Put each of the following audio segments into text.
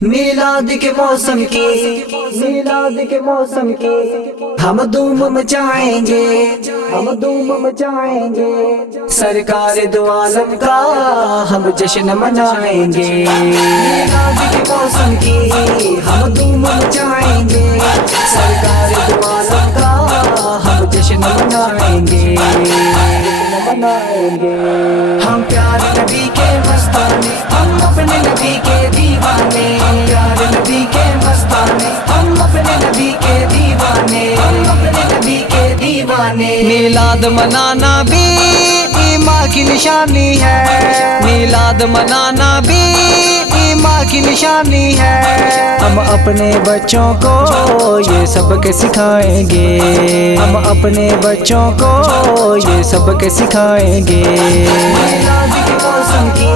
میلاد کے موسم کی ہم دھوم مچائیں گے سرکار دو عالم کا ہم جشن منائیں گے میلاد کے موسم کی ہم دھوم مچائیں گے سرکار دو عالم کا ہم جشن منائیں گے ہم پیارے نبی کے مستانے ہم اپنے نبی کے دیوانے پیارے نبی کے مستانے ہم اپنے نبی کے دیوانے ہم اپنے نبی کے دیوانے میلاد منانا بھی ایمان کی نشانی ہے میلاد منانا بھی ایمان کی نشانی ہے ہم اپنے بچوں کو یہ سبق سکھائیں گے ہم اپنے بچوں کو یہ سبق سکھائیں گے میلاد کے موسم کی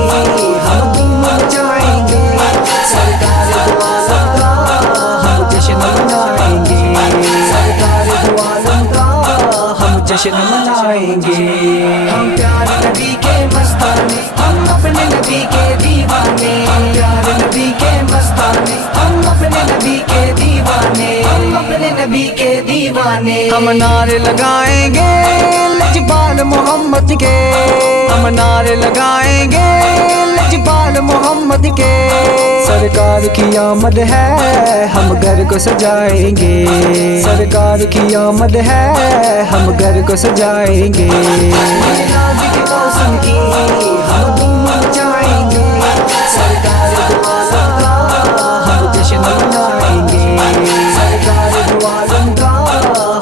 ہم دھوم مچائیں گے سرکار دو عالم کا ہم جشن منائیں گے سرکار دو عالم کا ہم جشن منائیں گے ہم پیارے نبی کے مستانے ہم اپنے نبی کے دیوانے پیارے نبی کے مستانے ہم اپنے نبی کے دیوانے ہم اپنے نبی کے دیوانے ہم نعرے لگائیں گے لجپال محمد کے ہم نعرے لگائیں گے لجپال محمد کے سرکار کی آمد ہے ہم گھر کو سجائیں گے سرکار کی آمد ہے ہم گھر کو سجائیں گے میلاد کے موسم کی ہم دھوم مچائیں گے سرکار دو عالم کا ہم جشن منائیں گے سرکار دو عالم کا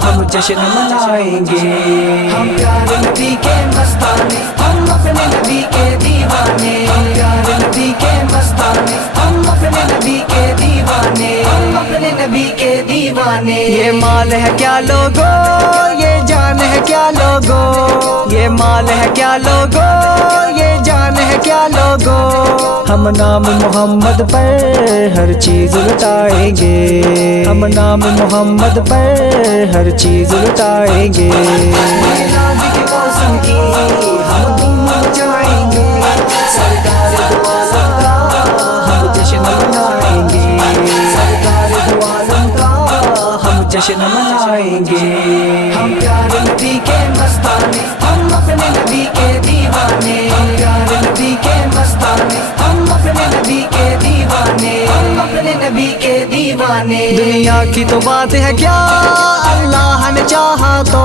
ہم جشن منائیں گے ہم پیارے نبی کے مستانے ہم اپنے نبی کے دیوانے پیارے نبی کے مستانے ہم اپنے نبی کے دیوانے ہم اپنے نبی کے دیوانے یہ مال ہے کیا لوگو یہ جان ہے کیا لوگو یہ مال ہے کیا لوگو یہ جان ہے کیا لوگو ہم نام محمد پر ہر چیز لٹائیں گے ہم نام محمد پر ہر چیز لٹائیں گے میلاد کے موسم کی ہم دھوم مچائیں گے سرکار دو عالم کا ہم جشن منائیں گے سرکار دو عالم کا ہم جشن منائیں گے ہم پیارے نبی کے مستانے ہم اپنے نبی کے دیوانے پیارے نبی کے مستانے ہم اپنے نبی کے دیوانے ہم اپنے نبی کے دیوانے دنیا کی تو بات ہے کیا اللہ نے چاہا تو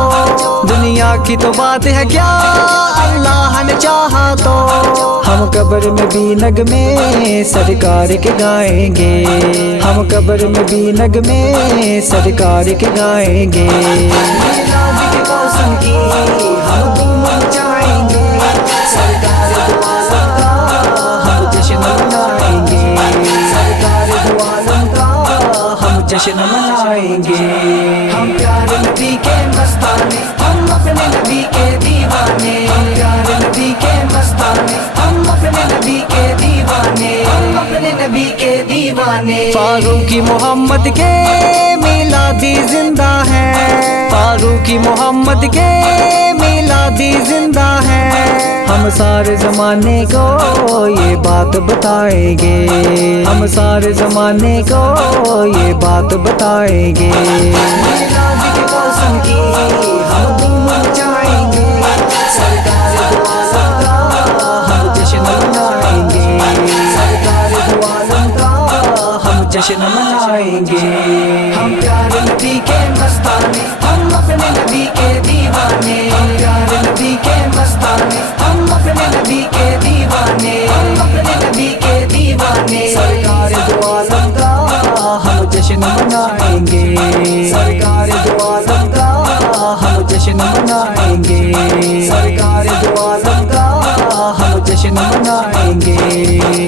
دنیا کی تو بات ہے کیا اللہ نے چاہا تو ہم قبر میں بھی نغمے سرکار کے گائیں گے ہم قبر میں بھی نغمے سرکار کے گائیں گے میلاد کے موسم کی ہم دھوم مچائیں گے سرکار دو عالم کا ہم جشن منائیں گے سرکار دو عالم کا ہم جشن منائیں گے ہم پیارے نبی کے مستانے ہم اپنے نبی کے دیوانے پیارے نبی کے مستانے ہم اپنے نبی کے دیوانے ہم اپنے نبی کے دیوانے فاروقی محمد کے میلادی زندہ ہے فاروقی محمد کے میلادی زندہ ہے ہم سارے زمانے کو یہ بات بتائیں گے ہم سارے زمانے کو یہ بات بتائیں گے میلاد کے موسم کی ہم دھوم مچائیں گے سرکار دو عالم کا ہم جشن منائیں گے سرکار دو عالم کا ہم جشن منائیں گے ہم پیارے نبی کے مستانے ہم اپنے نبی کے دیوانے پیارے نبی کے مستانے ہم اپنے نبی کے دیوانے ہم اپنے نبی کے دیوانے سرکار دو عالم کا ہم جشن منائیں گے سرکار دو عالم کا ہم جشن منائیں گے سرکار دو عالم کا ہم جشن منائیں گے